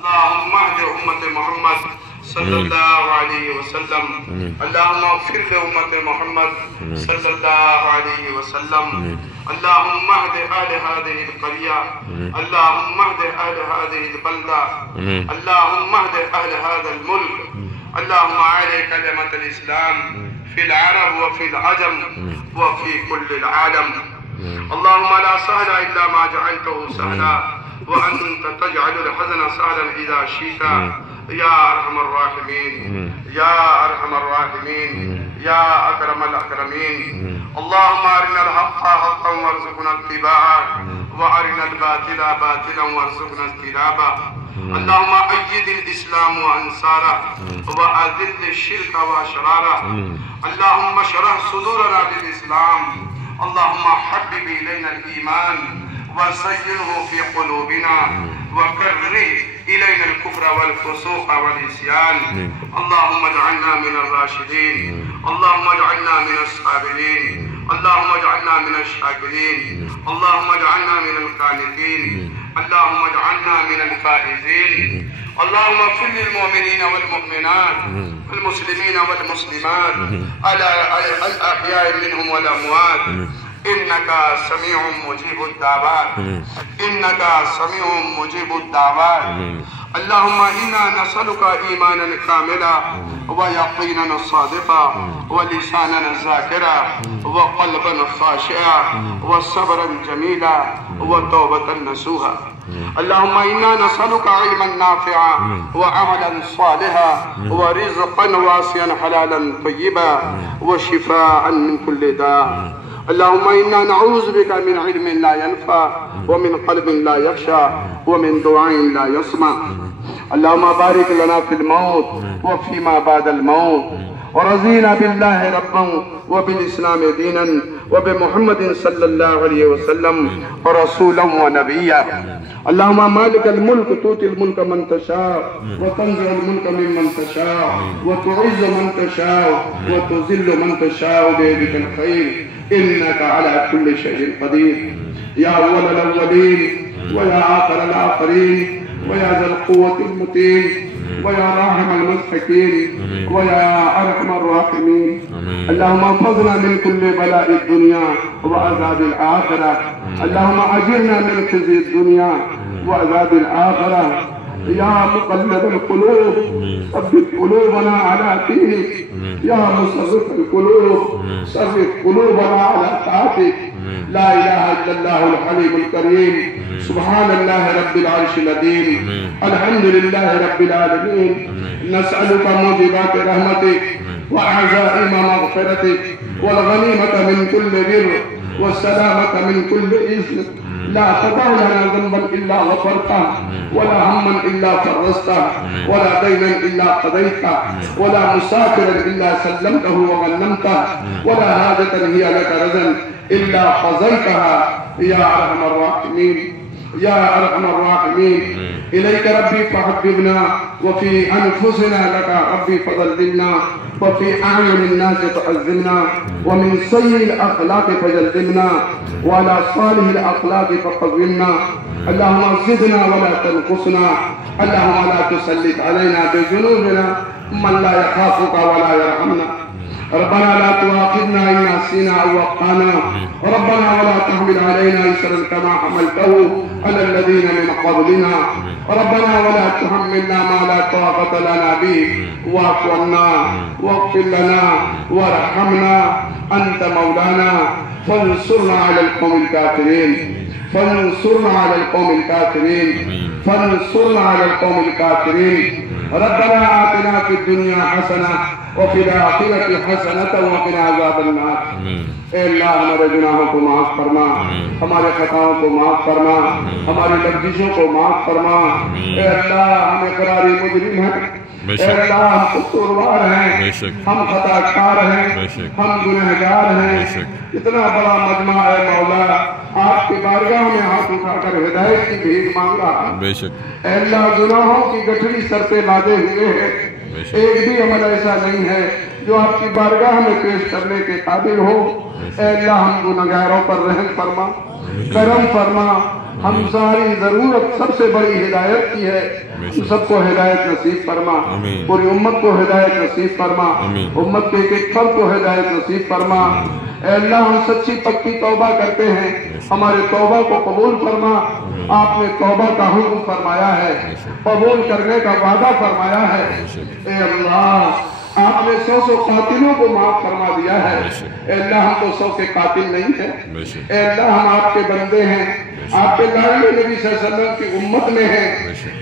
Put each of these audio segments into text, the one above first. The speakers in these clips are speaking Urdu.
اللهم اهد امت محمد صلی اللہ علیہ وسلم. اللهم اغفر لامت محمد صلی اللہ علیہ وسلم. اللهم اهد اهل هذه القرية. اللهم اهد اهل هذه البلدة. اللهم اهد اهل هذا الملك. اللهم اعل كلمة الاسلام في العرب وفي العجم وفي كل العالم. اللهم لا سهل الا ما جعلته سهلا وأنت تجعل الحزن سهلا إذا شئت يا أرحم الراحمين يا أرحم الراحمين يا أكرم الأكرمين. اللهم أرنا الحق حقا وارزقنا اتباعه وأرنا الباطل باطلا وارزقنا اجتنابه. اللهم أيد الإسلام وأنصاره وأذل الشرك وأشراره. اللهم اشرح صدورنا بالإسلام. اللهم حبب إلينا الإيمان وزينه في قلوبنا وكره إلينا الكفر والفسوق والعصيان. اللهم اجعلنا من الراشدين. اللهم اجعلنا من الصابرين. اللهم اجعلنا من الشاكرين. اللهم اجعلنا من القانتين. اللهم اجعلنا من الفائزين. اللهم اغفر للمؤمنين والمؤمنات والمسلمين والمسلمات الأحياء منهم والأموات إنك سميع مجيب الدعوات. إنك سميع مجيب الدعوات. اللهم إنا نسألك إيمانا كاملا ويقينا صادقا ولسانا ذاكرا وقلبا خاشعا وصبرا جميلا وتوبة نصوحا. اللهم إنا نسألك علما نافعا وعملا صالحا ورزقا واسعا حلالا طيبا وشفاء من كل داء. اللهم إنا نعوذ بك من علم لا ينفع ومن قلب لا يخشى ومن دعاء لا يسمع. اللهم بارك لنا في الموت وفيما بعد الموت. ورضينا بالله ربا وبالإسلام دينا وبمحمد صلى الله عليه وسلم رسولا ونبيا. اللهم مالك الملك تؤتي الملك من تشاء وتنزع الملك ممن تشاء وتعز من تشاء وتذل من تشاء بيدك الخير إنك على كل شيء قدير. يا أول الأولين ويا آخر الآخرين ويا ذا القوة المتين ويا راحم المضحكين ويا أرحم الراحمين. اللهم احفظنا من كل بلاء الدنيا وعذاب الآخرة. اللهم أجرنا من خزي الدنيا وعذاب الآخرة. يا مقلب القلوب ثبت قلوبنا على دينك. يا مصرف القلوب صرف قلوبنا على طاعتك. لا إله إلا الله الحليم الكريم. سبحان الله رب العرش العظيم. الحمد لله رب العالمين. نسألك موجبات رحمتك وعزائم مغفرتك والغنيمة من كل بر والسلامة من كل إثم. لا تدع لنا ذنبا إلا غفرته ولا هما إلا فرجته ولا دينا إلا قضيته ولا مسافرا إلا سلمته وغنمته ولا حاجة هي لك رضا إلا قضيتها يا أرحم الراحمين يا أرحم الراحمين. إليك ربي فحببنا وفي أنفسنا لك ربي فضللنا وفي أعين الناس تعزمنا ومن سيء الأخلاق فجلبنا وعلى صالح الأخلاق فقومنا. اللهم زدنا ولا تنقصنا. اللهم لا تسلط علينا بذنوبنا من لا يخافك ولا يرحمنا. ربنا لا تؤاخذنا إن نسينا أو أخطأنا. ربنا ولا تحمل علينا إصرا كما حملته على الذين من قبلنا. ربنا ولا تحملنا ما لا طاقة لنا به واعف عنا واغفر لنا وارحمنا. أنت مولانا فانصرنا على القوم الكافرين. فانصرنا على القوم الكافرين. فانصرنا على القوم الكافرين. ربنا آتنا في الدنيا حسنة وفي الآخرة حسنة وقنا عذاب النار. اے اللہ ہمارے گناہوں کو معاف فرما. ہمارے خطاؤں کو معاف فرما. ہماری لغزشوں کو معاف فرما. اے اللہ ہم اقراری مجرم ہیں. اے اللہ ہم قصوروار ہیں. ہم خطا کار ہیں. ہم گنہگار ہیں. اتنا بڑا مجمع ہے مولا آپ کی بارگاہ میں ہاتھ اٹھا کر ہدایت کی بھیک مانگ رہا. اے اللہ گناہوں کی گٹھڑی سر پہ لادے ہوئے ہیں. ایک بھی عمل ایسا نہیں ہے جو آپ کی بارگاہ میں پیش کرنے کے قابل ہو. اے اللہ ہم گنہگاروں پر رحم فرما کرم فرما. ہم ساری ضرورت سب سے بڑی ہدایت کی ہے. ہم سب کو ہدایت نصیب فرما، پوری امت کو ہدایت نصیب فرما، امت کے ایک ایک فرد کو ہدایت نصیب فرما۔ اے اللہ ہم سچی پکی توبہ کرتے ہیں، ہمارے توبہ کو قبول فرما۔ آپ نے توبہ کا حکم فرمایا ہے، قبول کرنے کا وعدہ فرمایا ہے۔ اے اللہ آپ نے 100 قاتلوں کو معاف فرما دیا ہے۔ اے اللہ ہم تو 100 کے قاتل نہیں ہیں، اے اللہ ہم آپ کے بندے ہیں، آپ کے لاڈلے نبی صلی اللہ علیہ وسلم کی امت میں ہیں۔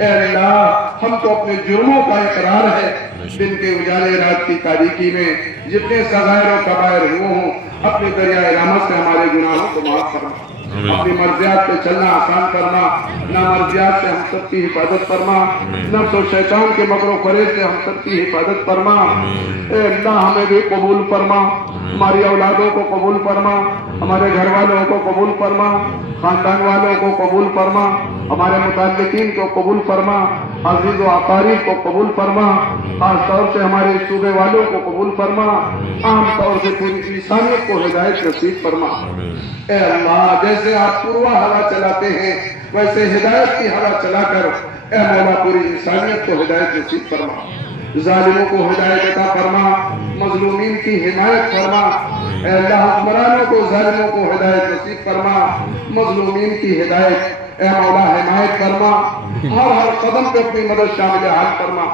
اے اللہ ہم تو اپنے جرموں کا اقرار ہے، دن کے اجالے رات کی تاریکی میں جتنے صغائر و کبائر ہوئے ہوں اپنے دریائے رحمت سے ہمارے گناہوں کو معاف فرما، اپنی مرضیات پہ چلنا آسان فرما، نامرضیات سے ہم سب کی حفاظت فرما، نفس و شیطان کے مکر و فریب سے ہم سب کی حفاظت فرما۔ اے اللہ ہمیں بھی قبول فرما، ہماری اولادوں کو قبول فرما، ہمارے گھر والوں کو قبول فرما، خاندان والوں کو قبول فرما، ہمارے متعلقین کو قبول فرما، عزیز و اقارب کو قبول فرما، خاص طور سے ہمارے صوبے والوں کو قبول فرما، عام طور سے پوری انسانیت کو ہدایت نصیب فرما۔ اے اللہ جیسے آپ پوروا ہوا چلاتے ہیں ویسے ہدایت کی ہوا چلا کر اے مولا پوری انسانیت کو ہدایت نصیب فرما، ظالموں کو ہدایت عطا فرما، مظلومین کی حمایت فرما۔ اے اللہ حکمرانوں کو ظالموں کو ہدایت نصیب فرما، مظلومین کی ہدایت اے مولا حمایت فرما، ہر قدم پہ اپنی مدد شامل حال فرما۔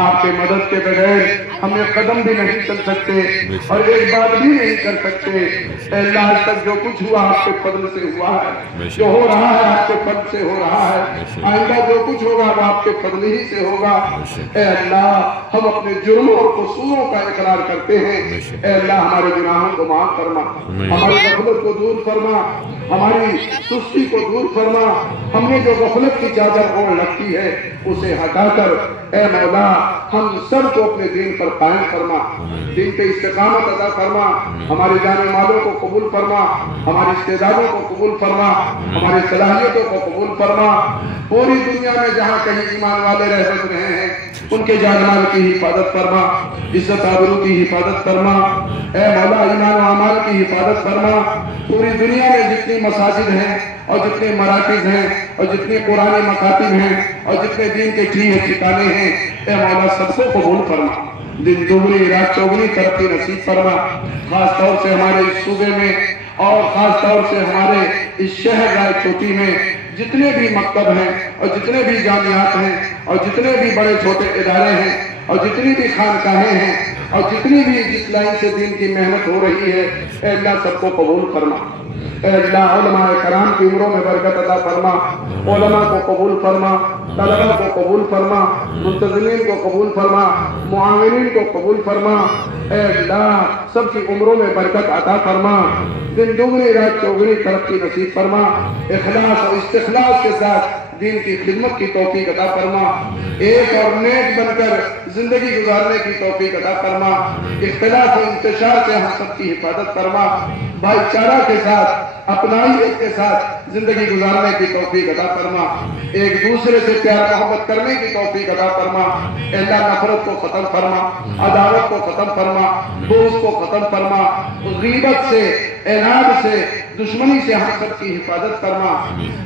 آپ کے مدد کے بغیر ہم ایک قدم بھی نہیں چل سکتے اور ایک بات بھی نہیں کر سکتے۔ اے اللہ آج تک جو کچھ ہوا آپ کے فضل سے ہوا ہے، جو ہو رہا ہے آپ کے فضل سے ہو رہا ہے، آئندہ جو کچھ ہوگا وہ آپ کے فضل ہی سے ہوگا۔ اے اللہ ہم اپنے جرموں اور قصوروں کا اقرار کرتے ہیں، اے اللہ ہمارے گناہوں کو معاف فرما، ہماری غفلت کو دور فرما، ہماری سستی کو دور فرما، ہم نے جو غفلت کی چادر اوڑھ رکھی ہے اسے ہٹا کر اے مولا ہم سب کو اپنے دین پر قائم فرما، دین پہ استقامت عطا فرما، ہمارے جانے والوں کو قبول فرما، ہماری استعدادوں کو قبول فرما، ہماری صلاحیتوں کو قبول فرما۔ پوری دنیا میں جہاں کہیں ایمان والے رہ رہے ہیں ان کے جان مال کی حفاظت فرما، عزت آبرو کی حفاظت فرما، اے مولا ایمان و اعمال کی حفاظت فرما۔ پوری دنیا میں جتنی مساجد ہیں اور جتنے مراکز ہیں اور جتنے قرآنی مکاتب ہیں اور جتنے دین کے ٹھکانے ہیں اے مولا سب کو قبول فرما، دن دوگنی رات چوگنی ترقی نصیب فرما۔ خاص طور سے ہمارے اس صوبے میں اور خاص طور سے ہمارے اس شہر رائے چوٹی میں جتنے بھی مکتب ہیں اور جتنے بھی جامعات ہیں اور جتنے بھی بڑے چھوٹے ادارے ہیں اور جتنی بھی خانقاہیں ہیں اور جتنی بھی جس لائن سے دین کی محنت ہو رہی ہے اے اللہ سب کو قبول فرما۔ اے اللہ علماء کرام کی عمروں میں برکت عطا فرما، علماء کو قبول فرما، طلباء کو قبول فرما، منتظمین کو قبول فرما، معاونین کو قبول فرما۔ اے اللہ سب کی عمروں میں برکت عطا فرما، دن دوگنی رات چوگنی ترقی نصیب فرما، اخلاص اور استخلاص کے ساتھ دین کی خدمت کی توفیق عطا فرما، ایک اور نیک بن کر زندگی گزارنے کی توفیق عطا فرما، اختلاف و انتشار سے ہم سب کی حفاظت فرما، بھائی چارہ کے ساتھ اپنائیت کے ساتھ زندگی گزارنے کی توفیق عطا فرما، ایک دوسرے سے پیار محبت کرنے کی توفیق عطا فرما۔ اے اللہ نفرت کو ختم فرما، عداوت کو ختم فرما، بغض کو ختم فرما، غیبت سے عناد سے دشمنی سے ہم سب کی حفاظت فرما۔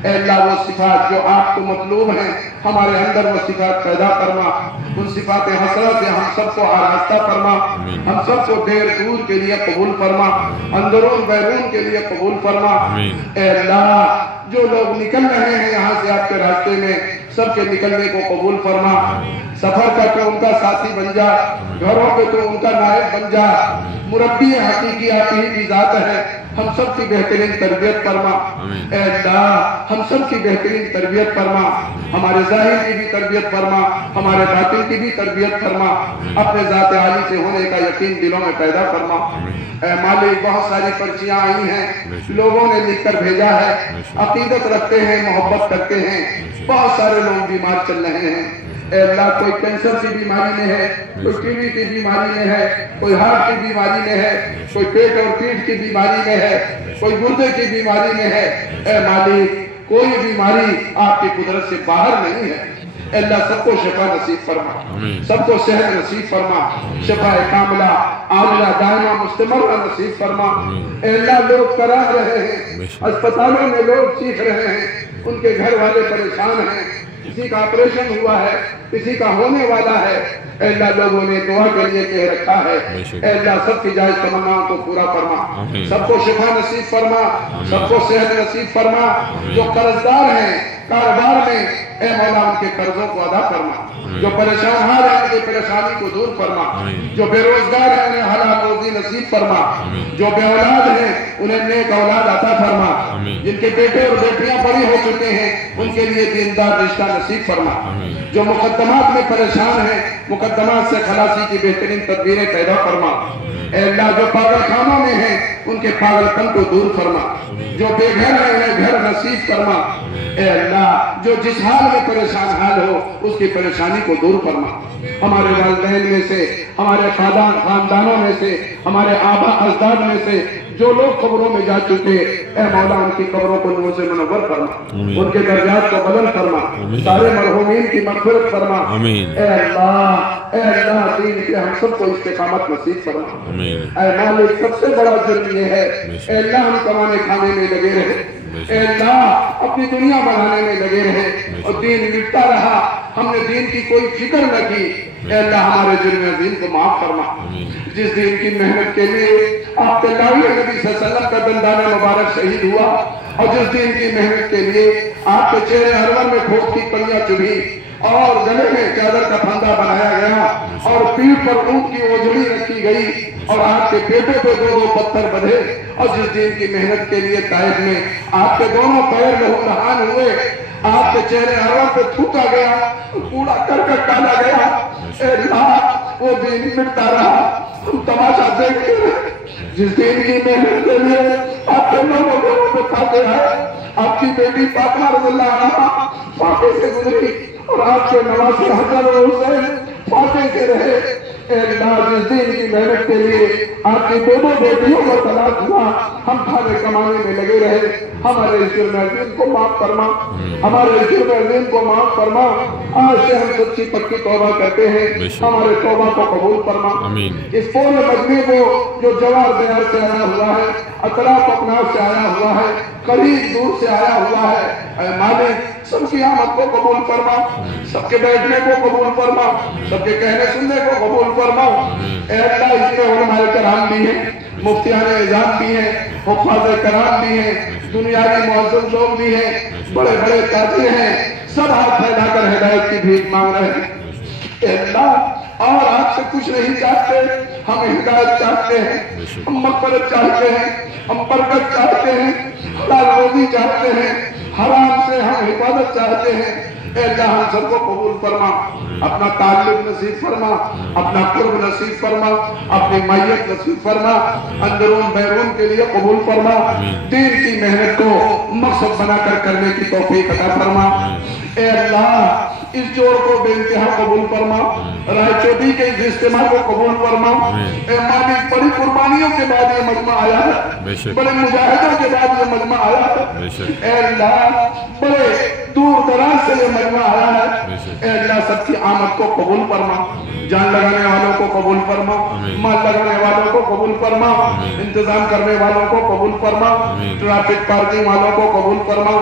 اے اللہ وہ صفات جو آپ کو مطلوب ہیں ہمارے اندر وہ صفات پیدا فرما، ان صفات حسنہ سے ہم سب کو آراستہ فرما، ہم سب کو دیر دور کے لیے قبول فرما، اندرون بیرون کے لیے قبول فرما۔ اے اللہ جو لوگ نکل رہے ہیں یہاں سے آپ کے راستے میں سب کے نکلنے کو قبول فرما، سفر کا تو ان کا ساتھی بن جا، گھروں پہ تو ان کا نائب بن جا، مربی حقیقی آپ ہی ذات ہے، ہم سب کی بہترین تربیت فرما۔ اے اللہ ہم سب کی بہترین تربیت فرما، ہمارے ظاہر کی بھی تربیت فرما، ہمارے باطن کی بھی تربیت فرما، اپنے ذات عالی سے ہونے کا یقین دلوں میں پیدا فرما۔ اے مالک بہت ساری پرچیاں آئی ہیں، لوگوں نے لکھ کر بھیجا ہے، عقیدت رکھتے ہیں، محبت کرتے ہیں، بہت سارے لوگ بیمار چل رہے ہیں۔ اے اللہ کوئی کینسر کی بیماری میں ہے، کوئی ٹی بی کی بیماری میں ہے، کوئی ہارٹ کی بیماری میں ہے، کوئی پیٹ اور پیٹھ کی بیماری میں ہے، کوئی گردے کی بیماری میں ہے۔ اے مالک کوئی بیماری آپ کی قدرت سے باہر نہیں ہے، اے اللہ سب کو شفا نصیب فرما، سب کو صحت نصیب فرما، شفا کاملہ عاجلہ دائمہ مستمرہ نصیب فرما۔ اے اللہ لوگ کراہ رہے ہیں، اسپتالوں میں لوگ چیخ رہے ہیں، ان کے گھر والے پریشان ہیں، کسی کا آپریشن ہوا ہے، کسی کا ہونے والا ہے، اے اللہ لوگوں نے دعا کے لیے کہہ رکھا ہے، اے اللہ سب کی جائز تمناؤں کو پورا فرما، سب کو شفا نصیب فرما، سب کو صحت نصیب فرما، جو قرضدار ہیں کاروبار میں اے مولا ان کے قرضوں کو ادا فرما، جو پریشان حال ہیں ان کی پریشانی کو دور فرما، جو بے روزگار ہیں انہیں حلال روزی نصیب فرما، جو بے اولاد ہیں انہیں نیک اولاد عطا فرما، جن کے بیٹے اور بیٹیاں بڑی ہو چکے ہیں ان کے لیے دیندار رشتہ نصیب فرما، جو مقدمات میں پریشان ہیں مقدمات سے خلاصی کی بہترین تدبیریں پیدا فرما، اے اللہ جو پاگل خانوں میں ہیں ان کے پاگل پن کو دور فرما، جو بے گھر ہیں انہیں گھر نصیب فرما، اے اللہ جو جس حال میں پریشان حال ہو اس کی پریشانی کو دور فرما، ہمارے والدین میں سے، ہمارے خاندانوں میں سے، ہمارے آبا اجداد میں سے جو لوگ قبروں میں جا چکے اے مولا ان کی قبروں کو نور سے منور فرما، ان کے درجات کو بلند فرما، سارے مرحومین کی مغفرت فرما، اے اللہ دین کے ہم سب کو استقامت نصیب فرما، اے مالک سب سے بڑا جرم یہ ہے اے اللہ ہم کمانے کھانے میں لگے رہے، اے اللہ اپنی دنیا بنانے میں لگے رہے اور دین مٹتا رہا، ہم نے دین کی کوئی فکر نہ کی، اے اللہ ہمارے جرم عظیم کو معاف فرما، جس دین کی محنت کے لیے آپ کے لاوی نبی صلی اللہ علیہ وسلم کا دندانہ مبارک شہید ہوا اور جس دین کی محنت کے لیے آپ کے چہرے ہرور میں پھوک کی کلیاں چبھی اور گلے میں چادر کا پھندا بنایا گیا اور پیٹھ پر اونٹ کی اوجڑی رکھی گئی اور آپ کے پیٹوں پہ دو پتھر بدھے اور جس دین کی محنت کے لیے طائف میں آپ کے دونوں پیر لہولہان ہوئے، آپ کے چہرے ہرور پہ تھوکا گیا، کوڑا کرکٹ ڈالا گیا، اے اللہ وہ دین مٹتا رہا، ہم تماشا دیکھتے رہے، جس دین کی محنت کے لیے آپ کے لوگوں کو پھاتے آئے، آپ کی بیٹی فاطمہ رضی اللہ عنہا فاتح سے گزری اور آپ کے نواسے حسن و حسین فاتح سے رہے، اے اللہ جس دین کی محنت کے لیے آپ کی دونوں بیٹیوں کو طلاق ہوا، ہم کھانے کمانے میں لگے رہے، ہمارے اس جرم عظیم کو معاف فرما، ہمارے اس جرم عظیم کو معاف فرما، آج سے ہم سچی پکی توبہ کرتے ہیں، ہمارے توبہ کو قبول فرما، اس پورے مجمع کو جو جوار دیار سے آیا ہوا ہے، اطراف اپناف سے آیا ہوا ہے، قریب دور سے آیا ہوا ہے، اے مالک سب کی آمد کو قبول فرما، سب کے بیٹھنے کو قبول فرما، سب کے کہنے سننے کو قبول فرما، اے اللہ اس میں علماء کرام بھی ہیں، مفتیان اعظام بھی ہیں، حفاظ کرام بھی ہیں، دنیاوی معزز لوگ بھی ہیں، بڑے بڑے تاجر ہیں، سب ہاتھ پھیلا کر ہدایت کی بھیک مانگ رہے ہیں، اے اللہ اور آپ سے کچھ نہیں چاہتے، ہم ہدایت چاہتے ہیں، ہم مغفرت چاہتے ہیں، ہم برکت چاہتے ہیں، حلال روزی چاہتے ہیں، حرام سے ہم حفاظت چاہتے ہیں، اے اللہ ہم سب کو قبول فرما، اپنا تعلق نصیب فرما، اپنا قرب نصیب فرما، اپنی میت نصیب فرما، اندرون بیرون کے لیے قبول فرما، دین کی محنت کو مقصد بنا کر کرنے کی توفیق عطا فرما، اے اللہ اس جوڑ کو بے انتہا قبول فرما، رائے چودی کے اس اجتماع کو قبول فرما، اے مالک بڑی قربانیوں کے بعد یہ مجمع آیا ہے، بڑے مجاہدوں کے بعد یہ مجمع آیا ہے، اے اللہ بڑے دور دراز سے یہ مجمع آیا ہے، اے اللہ سب کی آمد کو قبول فرما، جان لگانے والوں کو قبول فرما، مال لگانے والوں کو قبول فرما، انتظام کرنے والوں کو قبول فرما، ٹریفک پارکنگ والوں کو قبول فرما،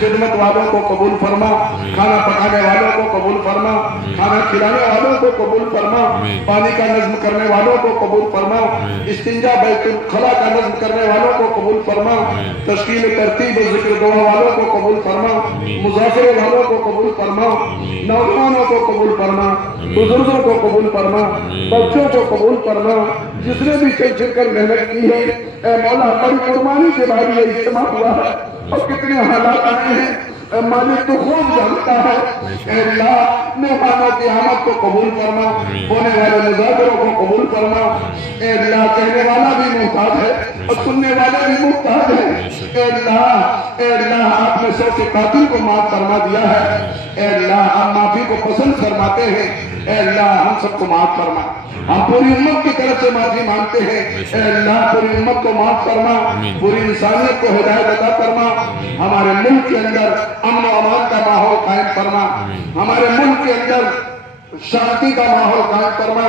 خدمت والوں کو قبول فرما، کھانا پکانے والوں کو قبول فرما، کھانا کھلانے والوں کو قبول فرما، پانی کا نظم کرنے والوں کو قبول فرما، استنجا بیت الخلا کا نظم کرنے والوں کو قبول فرما، تشکیل ترتیب و ذکر دعا والوں کو قبول فرما، مظاہرے والوں کو قبول فرما، نوجوانوں کو قبول فرما، بزرگوں کو قبول فرما، بچوں کو قبول فرما، جس نے بھی چل چل کر محنت کی ہے، اے مولا بڑی قربانی کے بعد یہ اجتماع ہوا ہے اور کتنے حالات آئے ہیں، اے مالک تو خوب جانتا ہے، اے اللہ مہمانوں کی آمد کو قبول فرما، ہونے والے مذاکروں کو قبول فرما، اے اللہ کہنے والا بھی محتاج ہے اور سننے والے بھی محتاج ہے، اے اللہ آپ نے سو کے قاتل کو معاف فرما دیا ہے، اے اللہ ہم معافی کو پسند فرماتے ہیں، اے اللہ ہم سب کو معاف فرما، ہم پوری امت کی طرف سے معافی مانگتے ہیں، اے اللہ پوری امت کو معاف فرما، پوری انسانیت کو ہدایت عطا فرما، ہمارے ملک کے اندر امن و امان کا ماحول قائم فرما، ہمارے ملک کے اندر شانتی کا ماحول قائم فرما،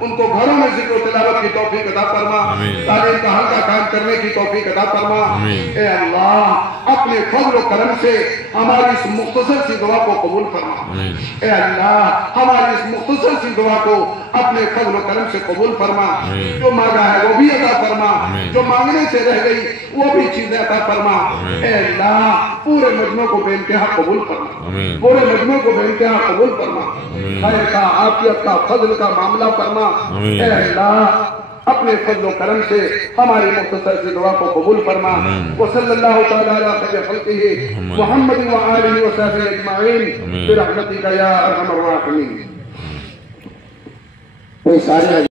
ان کو گھروں میں ذکر و تلاوت کی توفیق عطا فرما، تعلیم کا حلقہ قائم کرنے کی توفیق عطا فرما۔ اے اللہ اپنے فضل و کرم سے ہماری اس مختصر سی دعا کو قبول فرما۔ اے اللہ ہماری اس مختصر سی دعا کو اپنے فضل و کرم سے قبول فرما، جو مانگا ہے وہ بھی عطا فرما، جو مانگنے سے رہ گئی وہ بھی چیزیں عطا فرما۔ اے اللہ پورے مجمع کو بے انتہا قبول فرما، پورے مجمع کو بے انتہا قبول فرما، خیر کا عافیت کا فضل کا معاملہ فرما۔ اے اللہ اپنے فضل و کرم سے ہماری مختصر سی دعا کو قبول فرما۔ وصلی اللہ تعالی علی خیر خلقہ محمد وآلہ وصحبہ اجمعین برحمتک یا ارحم الراحمین۔